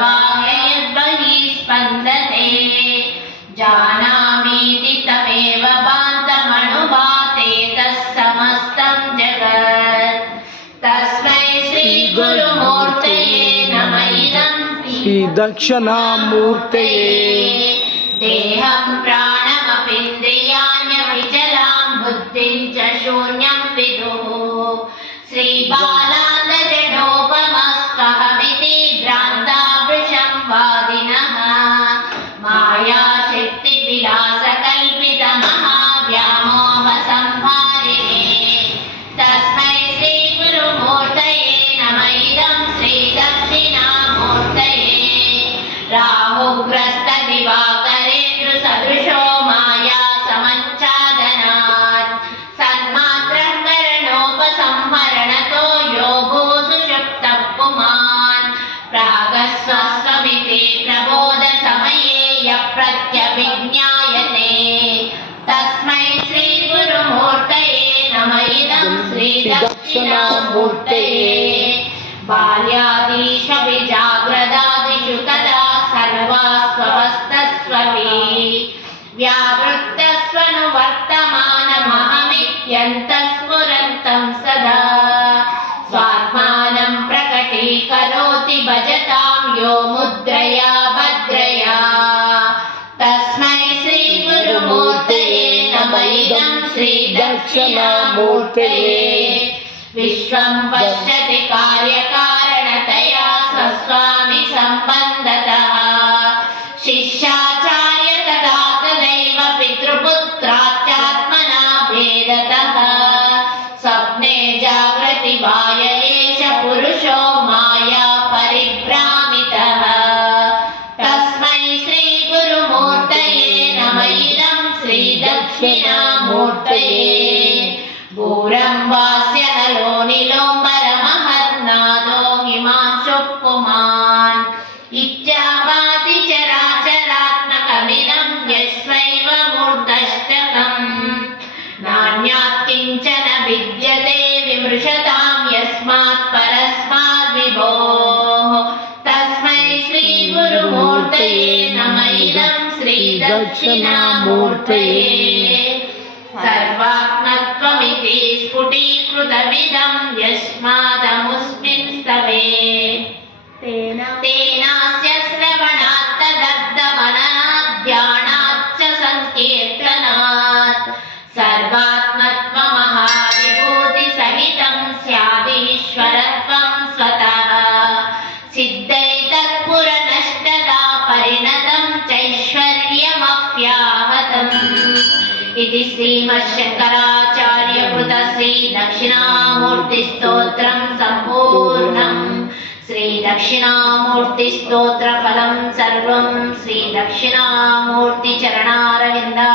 वाहयद्बहिः स्पन्दते जानामीति तमेव भान्तमनुभाते तत्समस्तं जगत् तस्मै श्रीगुरुमूर्तये नमः इदं श्रीदक्षिणामूर्तये देहं प्राणमपीन्द्रियाण्यविचलां बुद्धिं च शून्यं विदुः श्रीबालान्दजडोपमस्त्वहमिति भ्रान्ताभृशं वादिनः मायाशक्तिविलासकल्पितमहाव्यामोहसंहारिणे तस्मै श्रीगुरुमूर्तये नमः इदं श्रीदक्षिणामूर्तये राहुग्रस्तदिवाकरेन्दुसदृशो माया समञ्चादनात् सन्मात्रकरणोपसंहरणतो योगो सुषुप्तः पुमान् प्रागस्वस्वमिति प्रबोधसमये यः प्रत्यभिज्ञायते तस्मै श्रीगुरुमूर्तये नमः इदं श्रीदक्षिणामूर्तये बाल्यादिष्वभिजाग्रदादिषु तदा सर्वास्ववस्थस्वपि व्यावृत्तस्वनुवर्तमानमहमित्यन्तःस्फुरन्तं सदा स्वात्मानं प्रकटीकरोति भजतां यो मुद्रया भद्रया तस्मै श्रीगुरुमूर्तये नमः इदं श्रीदक्षिणामूर्तये विश्वं पश्यति कार्यकारणतया स्वस्वामि सम्बन्धतः शिष्याचार्य तदा तदैव पितृपुत्रात्यात्मना भेदतः स्वप्ने जागृति वाय एष पुरुषो माया परिभ्रामितः तस्मै श्रीगुरुमूर्तये नमः इदं श्रीदक्षिणामूर्तये भूरम्बास्य नलो निलोम्बरमहर्नादो हिमांशुः पुमान् इच्छावाति चराचरात्मकमिदं यस्वैव मूर्धष्टकम् नान्यात् किञ्चन विद्यते विमृशतां यस्मात् परस्माद् विभोः तस्मै श्रीगुरुमूर्तये नमः इदं श्रीदक्षिणामूर्तये सर्वात्मत्वमिति स्फुटीकृतमिदं यस्मादमुस्मिन् स्तवे तेनास्य श्रवणात्तदग्धमननात् ध्यानाच्च संकीर्तनात् सर्वात्मत्वमहाविभूतिसहितं स्यादीश्वरत्वं स्वतः सिद्धैतत्पुरनष्टदा परिणतं चैश्वर्यमप्याहतम् इति श्रीमच्छङ्कराचार्यकृत श्रीदक्षिणामूर्तिस्तोत्रं सम्पूर्णम् श्रीदक्षिणामूर्तिस्तोत्रफलं सर्वं श्रीदक्षिणामूर्तिचरणारविन्दा